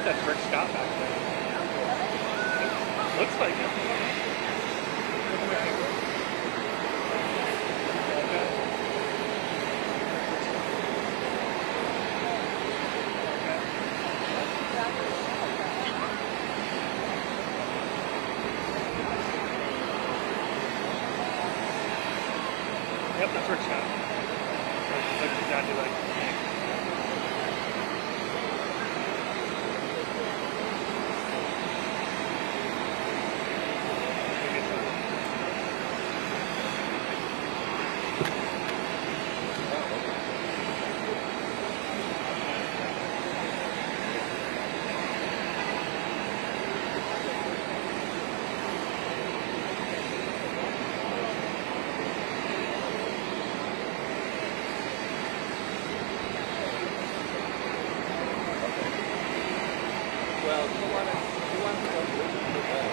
think that's Rick Scott back there. Looks like it. Yep, that's Rick Scott. Looks exactly like Hank. Well, you want to go to the well.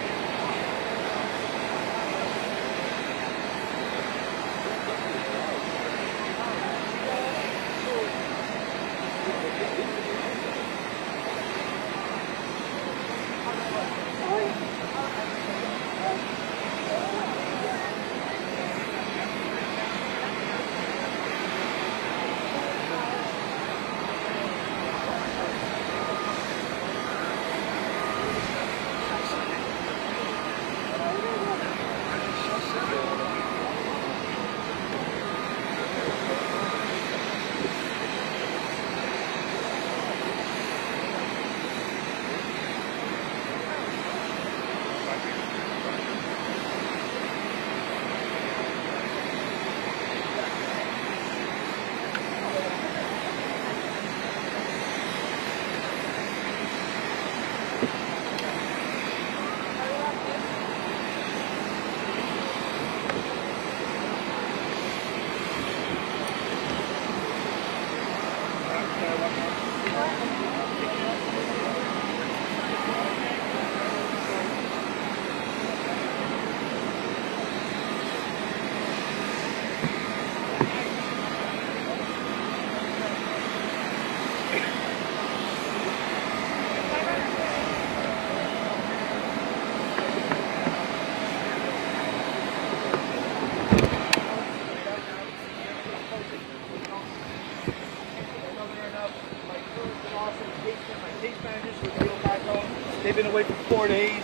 They've been away for 4 days.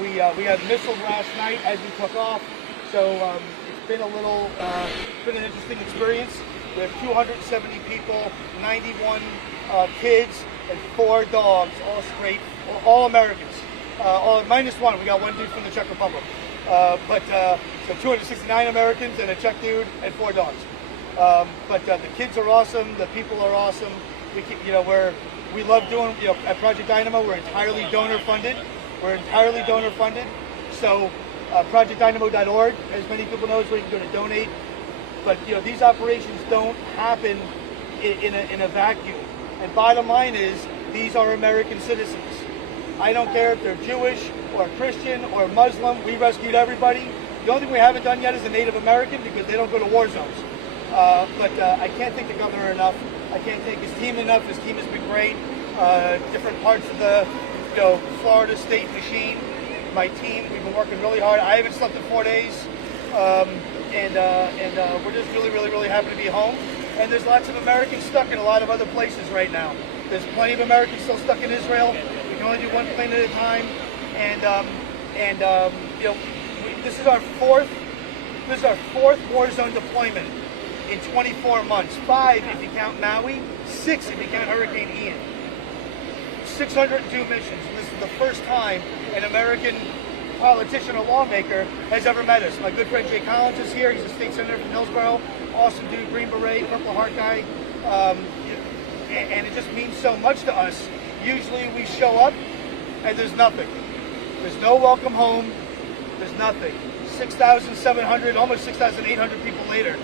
We had missiles last night as we took off, so it's been been an interesting experience. We have 270 people, 91 kids, and 4 dogs, all straight, all Americans. Minus one, we got one dude from the Czech Republic. So 269 Americans and a Czech dude and 4 dogs. The kids are awesome. The people are awesome. We love doing, at Project Dynamo, we're entirely donor funded. So projectdynamo.org, as many people know, is where you can go to donate. But these operations don't happen in a vacuum. And bottom line is, these are American citizens. I don't care if they're Jewish or Christian or Muslim. We rescued everybody. The only thing we haven't done yet is a Native American, because they don't go to war zones. I can't thank the governor enough. I can't thank his team enough. His team has been great. Different parts of the Florida state machine. My team, we've been working really hard. I haven't slept in 4 days. We're just really happy to be home. And there's lots of Americans stuck in a lot of other places right now. There's plenty of Americans still stuck in Israel. We can only do one plane at a time. This is our fourth war zone deployment in 24 months. 5 if you count Maui, 6 if you count Hurricane Ian. 602 missions. And this is the first time an American politician or lawmaker has ever met us. My good friend Jay Collins is here. He's a state senator from Hillsborough. Awesome dude, Green Beret, Purple Heart guy. And it just means so much to us. Usually we show up and there's nothing. There's no welcome home. There's nothing. 6,700, almost 6,800 people later.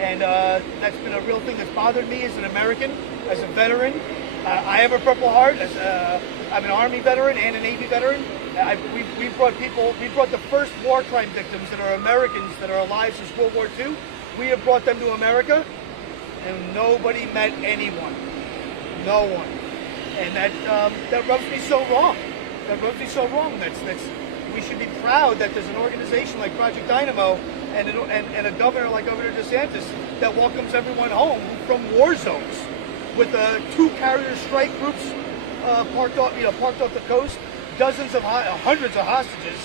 And that's been a real thing that's bothered me as an American, as a veteran. I have a Purple Heart. I'm an Army veteran and a Navy veteran. We brought the first war crime victims that are Americans that are alive since World War II. We have brought them to America, and nobody met anyone. No one. and that rubs me so wrong. That rubs me so wrong. We should be proud that there's an organization like Project Dynamo and a governor like Governor DeSantis that welcomes everyone home from war zones with 2 carrier strike groups parked off the coast, hundreds of hostages,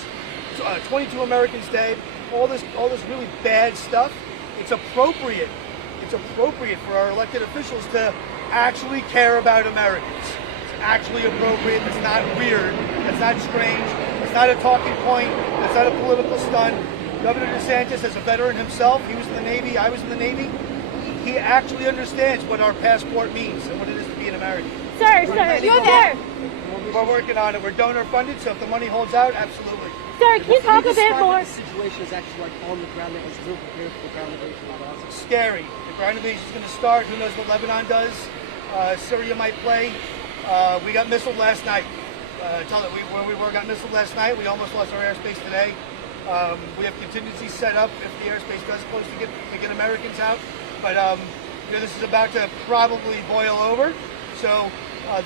22 Americans dead, all this really bad stuff. It's appropriate for our elected officials to actually care about Americans. It's actually appropriate. It's not weird. It's not strange. It's not a talking point. It's not a political stunt. Governor DeSantis, as a veteran himself, he was in the Navy, I was in the Navy, he actually understands what our passport means and what it is to be an American. Sir, you're there. We're working on it. We're donor funded, so if the money holds out, absolutely. Sir, can you talk a bit more? The situation is actually like on the ground that is still prepared for the ground invasion of Gaza. Scary. The ground invasion is going to start. Who knows what Lebanon does? Syria might play. We got missiled last night. Where we got missiled last night. We almost lost our airspace today. We have contingencies set up if the airspace does close to get Americans out. But this is about to probably boil over. So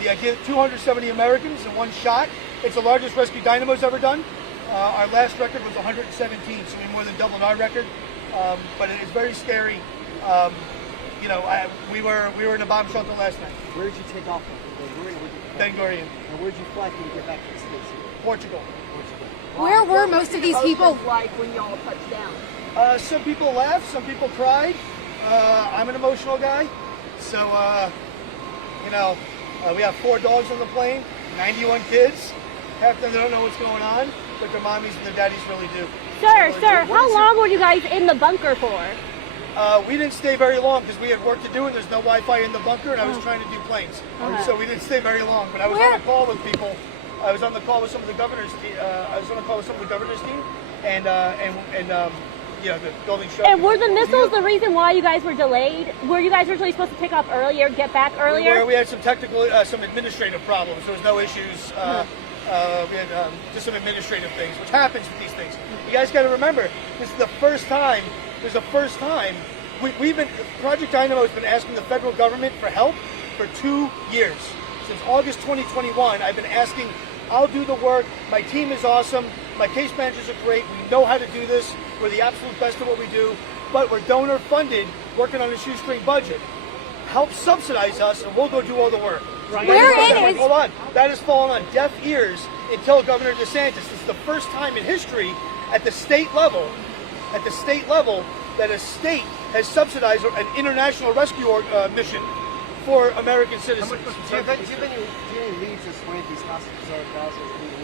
the idea 270 Americans in one shot. It's the largest rescue Dynamo's ever done. Our last record was 117, so we more than doubled our record. But it is very scary. We were in a bomb shelter last night. Where did you take off from? Ben Gurion. And where did you fly when you get back to the States? Portugal. Where were most of these people? Like when y'all touched down? Some people laughed, some people cried. I'm an emotional guy, so we have 4 dogs on the plane, 91 kids. Half of them don't know what's going on, but their mommies and their daddies really do. Sir, how long were you guys in the bunker for? We didn't stay very long because we had work to do and there's no Wi-Fi in the bunker, and I was trying to do planes, so we didn't stay very long. But I was on a call with people. I was on the call with some of the governor's team. And the building show. And were the missiles the reason why you guys were delayed? Were you guys originally supposed to take off earlier, get back earlier? We had some technical, some administrative problems. There was no issues. We had just some administrative things, which happens with these things. You guys got to remember, this is the first time. Project Dynamo has been asking the federal government for help for 2 years. Since August 2021, I've been asking, I'll do the work. My team is awesome. My case managers are great. We know how to do this. We're the absolute best at what we do. But we're donor funded, working on a shoestring budget. Help subsidize us, and we'll go do all the work. Hold on. That has fallen on deaf ears until Governor DeSantis. This is the first time in history at the state level, that a state has subsidized an international rescue mission for American citizens. Do you have any leads as to where these hostages are in Gaza?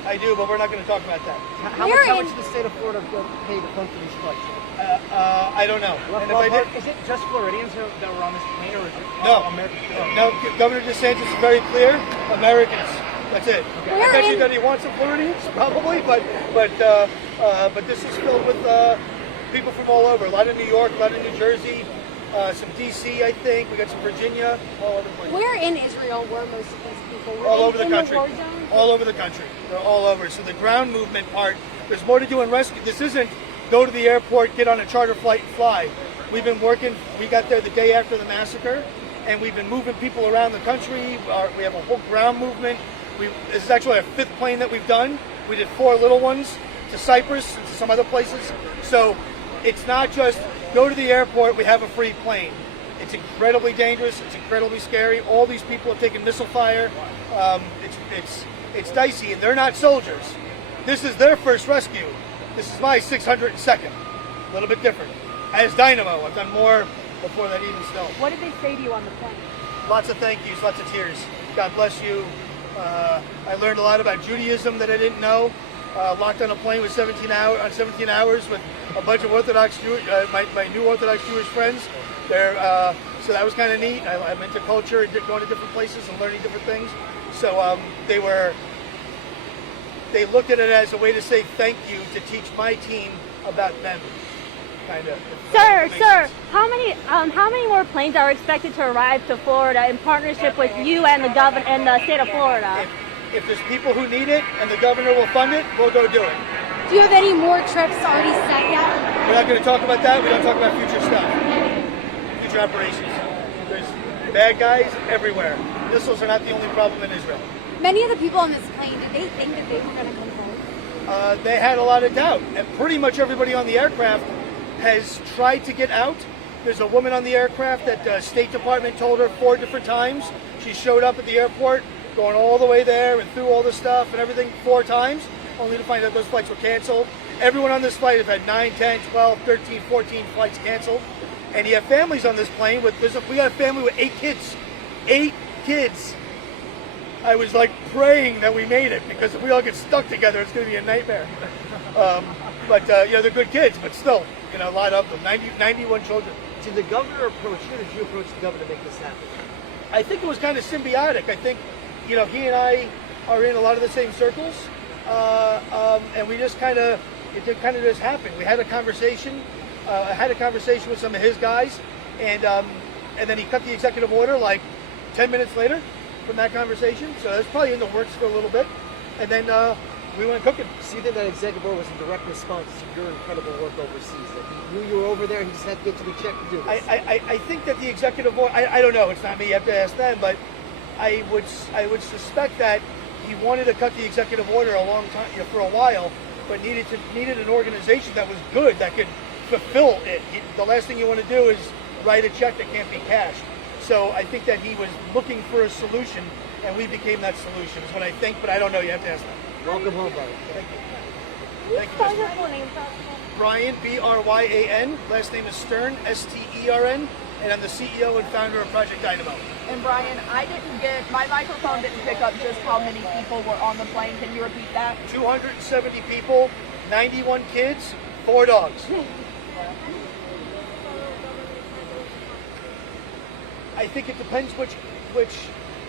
I do, but we're not going to talk about that. How much did the state of Florida pay to fund for these flights? I don't know. Is it just Floridians that were on this plane, or is it Americans? No, Governor DeSantis is very clear. Americans. That's it. Okay. I bet you that he wants some Floridians, probably, but this is filled with people from all over. A lot of New York, a lot of New Jersey, some DC, I think. We got some Virginia, all over the place. Where in Israel were most of these people? Were all over the in country. The war zone? All over the country. They're all over. So the ground movement part, there's more to do in rescue. This isn't go to the airport, get on a charter flight, and fly. We've been working. We got there the day after the massacre, and we've been moving people around the country. We have a whole ground movement. This is actually our 5th plane that we've done. We did 4 little ones to Cyprus and to some other places. So it's not just go to the airport, we have a free plane. It's incredibly dangerous. It's incredibly scary. All these people have taken missile fire. It's dicey, and they're not soldiers. This is their first rescue. This is my 602nd. A little bit different. As Dynamo, I've done more before that even still. What did they say to you on the plane? Lots of thank yous, lots of tears. God bless you. I learned a lot about Judaism that I didn't know. Locked on a plane with 17 hours with a bunch of Orthodox Jewish, my new Orthodox Jewish friends. So that was kind of neat. I'm into culture and going to different places and learning different things. So they looked at it as a way to say thank you, to teach my team about them. Kind of. Sir, how many more planes are expected to arrive to Florida in partnership with you and the state of Florida? If there's people who need it and the governor will fund it, we'll go do it. Do you have any more trips already set yet? We're not going to talk about that. We don't talk about future stuff, future operations. There's bad guys everywhere. missiles are not the only problem in Israel. Many of the people on this plane, did they think that they were going to come home? They had a lot of doubt, and pretty much everybody on the aircraft has tried to get out. There's a woman on the aircraft that the State Department told her 4 different times. She showed up at the airport, going all the way there and through all the stuff and everything 4 times, only to find out those flights were canceled. Everyone on this flight has had 9, 10, 12, 13, 14 flights canceled. And you have families on this plane we got a family with 8 kids. 8 kids. I was like praying that we made it, because if we all get stuck together, it's going to be a nightmare. But they're good kids, but still, a lot of them, 91 children. Did the governor approach you, or did you approach the governor to make this happen? I think it was kind of symbiotic. I think, he and I are in a lot of the same circles, and we just it just happened. We had a conversation. I had a conversation with some of his guys, and then he cut the executive order like 10 minutes later from that conversation. So it's probably in the works for a little bit, and then we went cooking. So you think that executive order was a direct response to your incredible work overseas? That he knew you were over there, he just had to get you to check to do this? I think that the executive order, I don't know, it's not me, you have to ask them, but I would suspect that he wanted to cut the executive order a long time, for a while, but needed an organization that was good, that could fulfill it. The last thing you want to do is write a check that can't be cashed. So I think that he was looking for a solution, and we became that solution, is what I think, but I don't know, you have to ask them. Welcome home, Brian. Thank you. Thank you, Mr. Brian, B-R-Y-A-N. Last name is Stern, S-T-E-R-N. And I'm the CEO and founder of Project Dynamo. And Brian, my microphone didn't pick up just how many people were on the plane. Can you repeat that? 270 people, 91 kids, 4 dogs. I think it depends which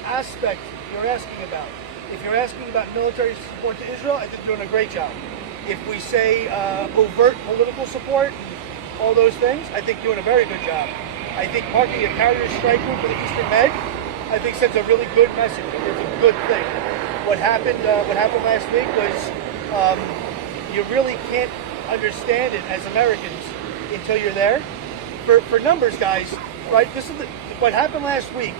aspect you're asking about. If you're asking about military support to Israel, I think you're doing a great job. If we say overt political support, all those things, I think you're doing a very good job. I think parking a carrier strike group for the Eastern Med, I think sends a really good message. It's a good thing. What happened last week was you really can't understand it as Americans until you're there. For numbers, guys, right? What happened last week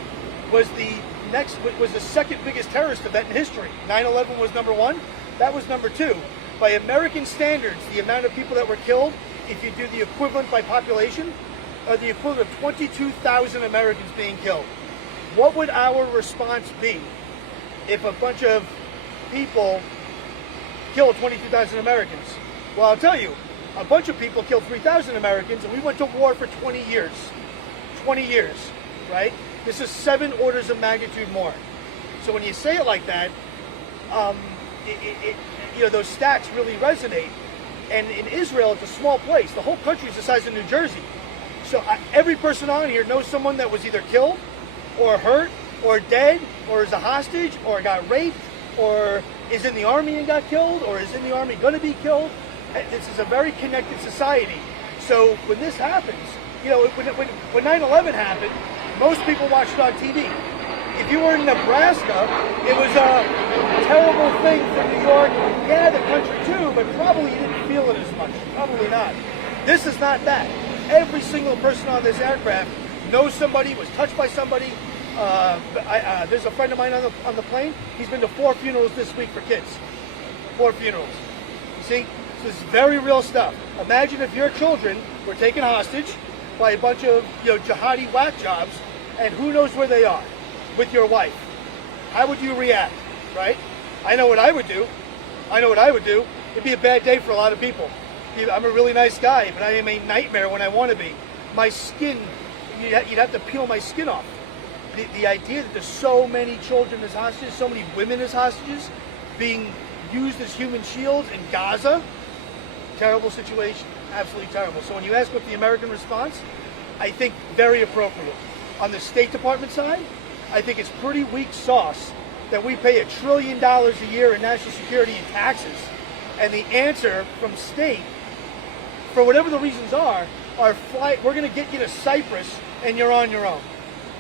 was the second biggest terrorist event in history. 9/11 was number 1. That was number 2. By American standards, the amount of people that were killed, if you do the equivalent by population, are the equivalent of 22,000 Americans being killed. What would our response be if a bunch of people killed 22,000 Americans? Well, I'll tell you, a bunch of people killed 3,000 Americans, and we went to war for 20 years. 20 years, right? This is 7 orders of magnitude more. So when you say it like that, those stats really resonate. And in Israel, it's a small place. The whole country is the size of New Jersey. So every person on here knows someone that was either killed or hurt or dead or is a hostage or got raped or is in the army and got killed or is in the army going to be killed. This is a very connected society. So when this happens, when 9/11 happened, most people watched it on TV. If you were in Nebraska, it was a terrible thing for New York. Yeah, the country too, but probably you didn't feel it as much. Probably not. This is not that. Every single person on this aircraft knows somebody, was touched by somebody. There's a friend of mine on the plane. He's been to 4 funerals this week for kids. 4 funerals. You see? So this is very real stuff. Imagine if your children were taken hostage by a bunch of jihadi whack jobs, and who knows where they are with your wife. How would you react, right? I know what I would do. It'd be a bad day for a lot of people. I'm a really nice guy, but I am a nightmare when I want to be. My skin, you'd have to peel my skin off. The idea that there's so many children as hostages, so many women as hostages, being used as human shields in Gaza, terrible situation, absolutely terrible. So when you ask what the American response, I think very appropriate. On the State Department side, I think it's pretty weak sauce that we pay $1 trillion a year in national security and taxes, and the answer from state, for whatever the reasons are we're going to get you to Cyprus and you're on your own.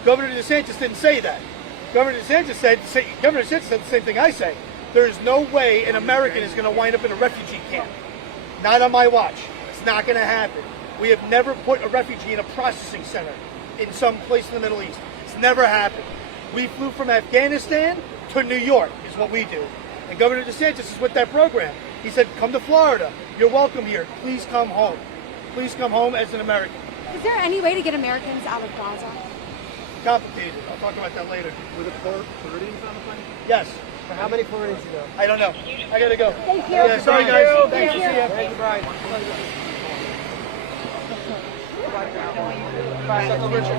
Governor DeSantis didn't say that. Governor DeSantis said the same thing I say. There's no way an American is going to wind up in a refugee camp. Not on my watch. It's not going to happen. We have never put a refugee in a processing center in some place in the Middle East. It's never happened. We flew from Afghanistan to New York is what we do. And Governor DeSantis is with that program. He said, come to Florida. You're welcome here. Please come home. Please come home as an American. Is there any way to get Americans out of Gaza? Complicated. I'll talk about that later. Were the Floridians on the plane? Yes. For how many Floridians you know? I don't know. I gotta go. Thank you. Yeah, sorry guys. Thank you. Thank you, Brian. Shuttle Richard.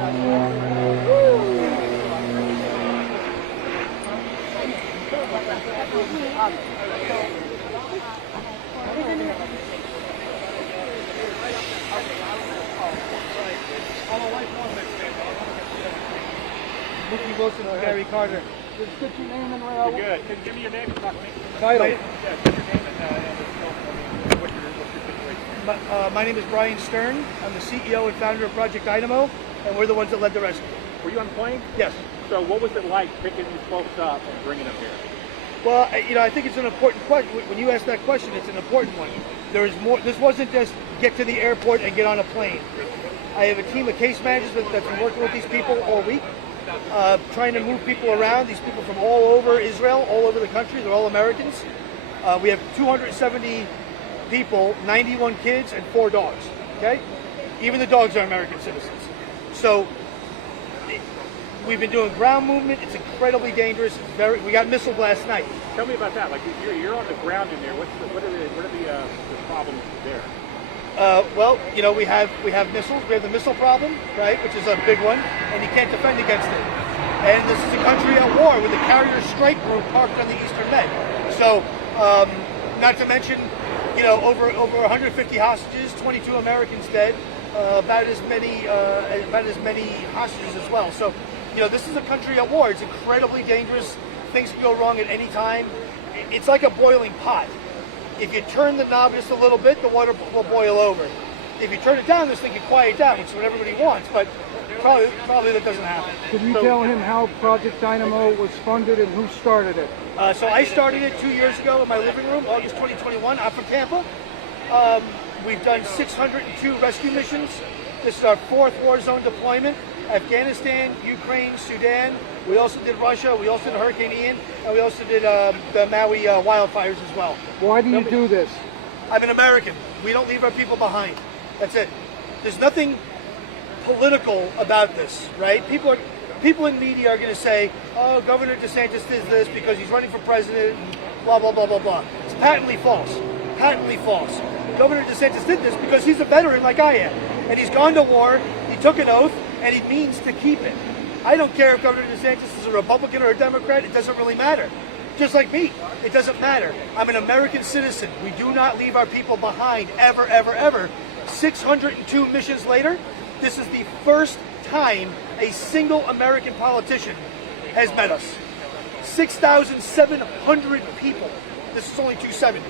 Mookie Wilson and Gary Carter. Good. Give me your name. Title. Yeah, give your name and what's your situation? My name is Brian Stern. I'm the CEO and founder of Project Dynamo, and we're the ones that led the rescue. Were you on the plane? Yes. So what was it like picking these folks up and bringing them here? Well, I think it's an important question. When you ask that question, it's an important one. There is more. This wasn't just get to the airport and get on a plane. I have a team of case managers that's been working with these people all week, trying to move people around. These people from all over Israel, all over the country. They're all Americans. We have 270 people, 91 kids, and 4 dogs. Okay, even the dogs are American citizens. So we've been doing ground movement. It's incredibly dangerous. We got missile blast last night. Tell me about that. Like you're on the ground in there. What are the problems there? Well, we have missiles. We have the missile problem, right, which is a big one, and you can't defend against it. And this is a country at war with a carrier strike group parked on the Eastern Med. So, not to mention, over 150 hostages, 22 Americans dead, about as many hostages as well. So, this is a country at war. It's incredibly dangerous. Things can go wrong at any time. It's like a boiling pot. If you turn the knob just a little bit, the water will boil over. If you turn it down, this thing can quiet down, which is what everybody wants, but probably that doesn't happen. Could you tell him how Project Dynamo was funded and who started it? So I started it 2 years ago in my living room, August 2021. I'm from Tampa. We've done 602 rescue missions. This is our 4th war zone deployment. Afghanistan, Ukraine, Sudan. We also did Russia. We also did Hurricane Ian, and we also did the Maui wildfires as well. Why do you do this? I'm an American. We don't leave our people behind. That's it. There's nothing political about this, right? People in media are going to say, "Oh, Governor DeSantis did this because he's running for president," and blah blah blah blah blah. It's patently false. Patently false. Governor DeSantis did this because he's a veteran like I am, and he's gone to war. He took an oath, and he means to keep it. I don't care if Governor DeSantis is a Republican or a Democrat. It doesn't really matter. Just like me, it doesn't matter. I'm an American citizen. We do not leave our people behind, ever, ever, ever. 602 missions later, this is the first time a single American politician has met us. 6,700 people. This is only 270.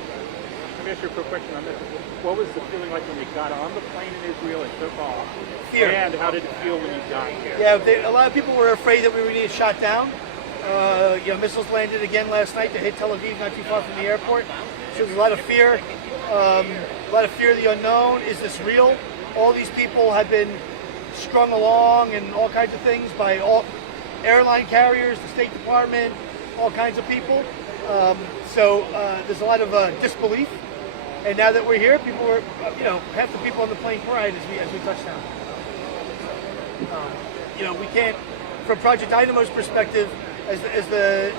Let me ask you a quick question on this. What was the feeling like when you got on the plane in Israel and took off? Fear. And how did it feel when you got here? Yeah, a lot of people were afraid that we were going to get shot down. Missiles landed again last night to hit Tel Aviv, not too far from the airport. So there's a lot of fear. A lot of fear of the unknown. Is this real? All these people have been strung along and all kinds of things by all airline carriers, the State Department, all kinds of people. So there's a lot of disbelief. And now that we're here, people were, half the people on the plane cried as we touched down. We can't, from Project Dynamo's perspective, as the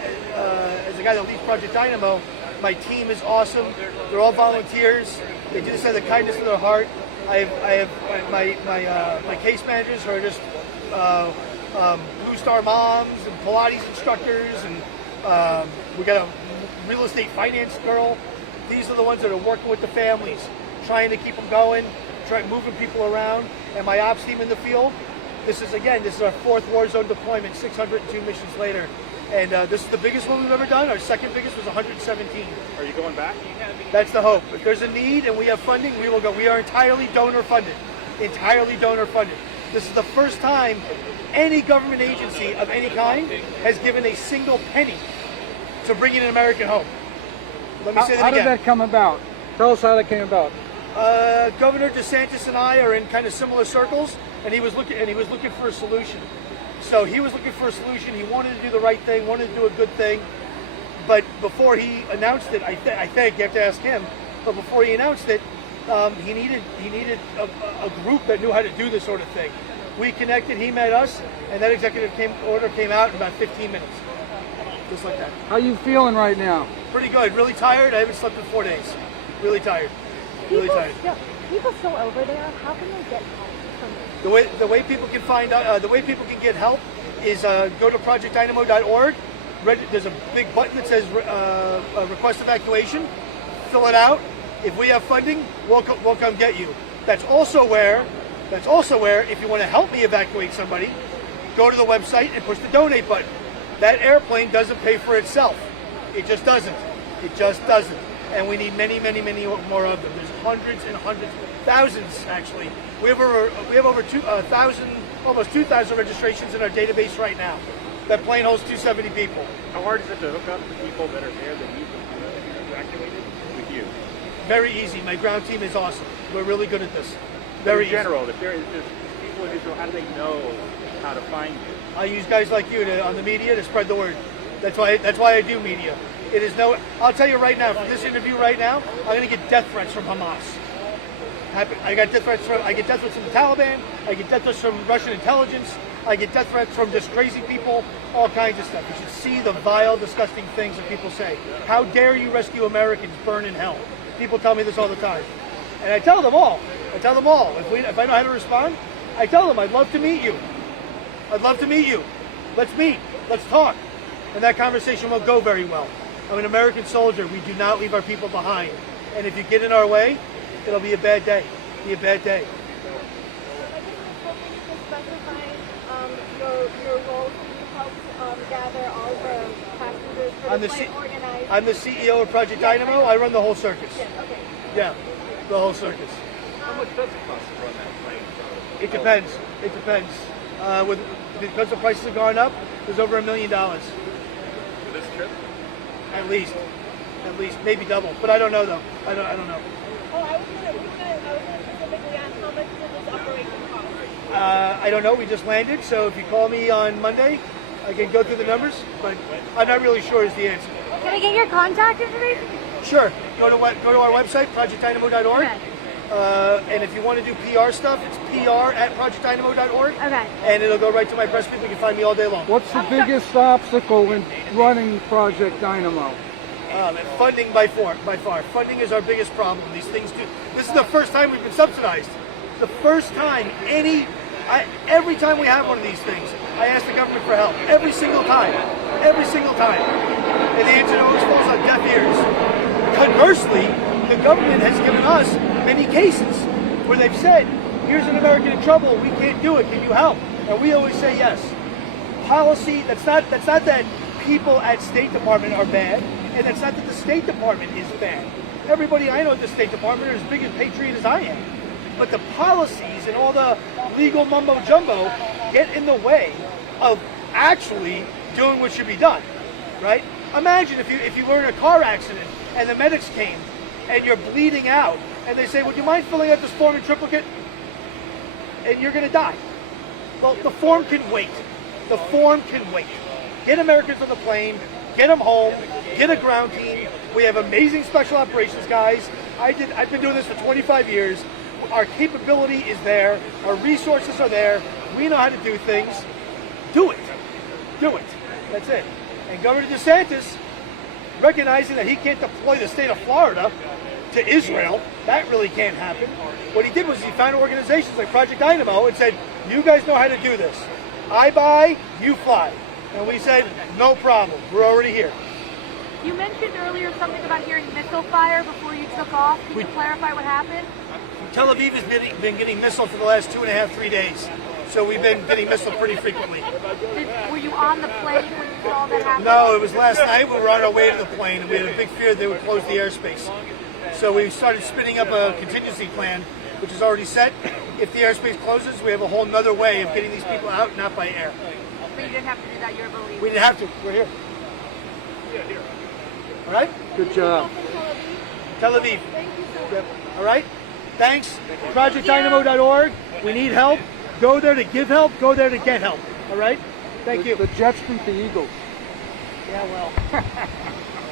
guy that leads Project Dynamo, my team is awesome. They're all volunteers. They do this out of the kindness of their heart. I have my case managers who are just Blue Star moms and Pilates instructors, and we got a real estate finance girl. These are the ones that are working with the families, trying to keep them going, moving people around. And my ops team in the field. This is our 4th war zone deployment, 602 missions later. And this is the biggest one we've ever done. Our second biggest was 117. Are you going back? That's the hope. If there's a need and we have funding, we will go. We are entirely donor funded. Entirely donor funded. This is the first time any government agency of any kind has given a single penny to bringing an American home. Let me say that again. How did that come about? Tell us how that came about. Governor DeSantis and I are in kind of similar circles, and he was looking for a solution. So he was looking for a solution. He wanted to do the right thing, wanted to do a good thing. But before he announced it, I think you have to ask him. But before he announced it, he needed a group that knew how to do this sort of thing. We connected. He met us, and that executive order came out in about 15 minutes, just like that. How you feeling right now? Pretty good. Really tired. I haven't slept in 4 days. Really tired. Really tired. People still over there. How can they get help from this? The way people can the way people can get help is go to projectdynamo.org. There's a big button that says request evacuation. Fill it out. If we have funding, we'll come get you. That's also where if you want to help me evacuate somebody, go to the website and push the donate button. That airplane doesn't pay for itself. It just doesn't. It just doesn't. And we need many, many, many more of them. There's hundreds and hundreds, thousands actually. We have over 2,000, almost 2,000 registrations in our database right now. That plane holds 270 people. How hard is it to hook up the people that are there that need to be evacuated with you? Very easy. My ground team is awesome. We're really good at this. Very in general, if there's people in Israel, how do they know how to find you? I use guys like you on the media to spread the word. That's why I do media. It is I'll tell you right now, for this interview right now, I'm going to get death threats from Hamas. I get death threats from the Taliban. I get death threats from Russian intelligence. I get death threats from just crazy people, all kinds of stuff. You should see the vile, disgusting things that people say. How dare you rescue Americans? Burn in hell. People tell me this all the time. And I tell them all. If I know how to respond, I tell them I'd love to meet you. I'd love to meet you. Let's meet. Let's talk. And that conversation won't go very well. I'm an American soldier. We do not leave our people behind. And if you get in our way, it'll be a bad day. Be a bad day. Your role to help gather all the passengers for the plane organized. I'm the CEO of Project Dynamo. I run the whole circus. Yeah, okay. Yeah, the whole circus. How much does it cost to run that plane? It depends. It depends. Because the prices have gone up, there's over $1 million. For this trip? At least, maybe double. But I don't know though. I don't know. Oh, I was going to specifically ask how much did this operation cost? I don't know. We just landed, so if you call me on Monday, I can go through the numbers. But I'm not really sure is the answer. Can I get your contact information? Sure. Go to our website, projectdynamo.org. Okay. And if you want to do PR stuff, it's pr@projectdynamo.org. Okay. And it'll go right to my press people. You can find me all day long. What's the biggest obstacle in running Project Dynamo? And funding by far. Funding is our biggest problem. These things do. This is the first time we've been subsidized. The first time every time we have one of these things, I ask the government for help. Every single time. And the answer always falls on deaf ears. Conversely, the government has given us many cases where they've said, here's an American in trouble, we can't do it, can you help? And we always say yes. Policy, that's not that people at State Department are bad, and that's not that the State Department is bad. Everybody I know at the State Department are as big a patriot as I am. But the policies and all the legal mumbo jumbo get in the way of actually doing what should be done, right? Imagine if you were in a car accident and the medics came and you're bleeding out and they say, would you mind filling out this form in triplicate? And you're going to die. Well, the form can wait. The form can wait. Get Americans on the plane, get them home, get a ground team. We have amazing special operations guys. I've been doing this for 25 years. Our capability is there. Our resources are there. We know how to do things. Do it. Do it. That's it. And Governor DeSantis, recognizing that he can't deploy the state of Florida to Israel, that really can't happen. What he did was he found organizations like Project Dynamo and said, you guys know how to do this. I buy, you fly. And we said, no problem. We're already here. You mentioned earlier something about hearing missile fire before you took off. Can you clarify what happened? Tel Aviv has been getting missile for the last 2.5, 3 days. So we've been getting missile pretty frequently. Were you on the plane when you saw that happen? No, it was last night. We were on our way to the plane, and we had a big fear they would close the airspace. So we started spinning up a contingency plan, which is already set. If the airspace closes, we have a whole nother way of getting these people out, not by air. But you didn't have to do that. You're a believer. We didn't have to. We're here. Yeah, here. All right? Good job. Tel Aviv. Yep. All right? Thanks. ProjectDynamo.org. We need help. Go there to give help. Go there to get help. All right? Thank you. The Jets beat the Eagles. Yeah, well.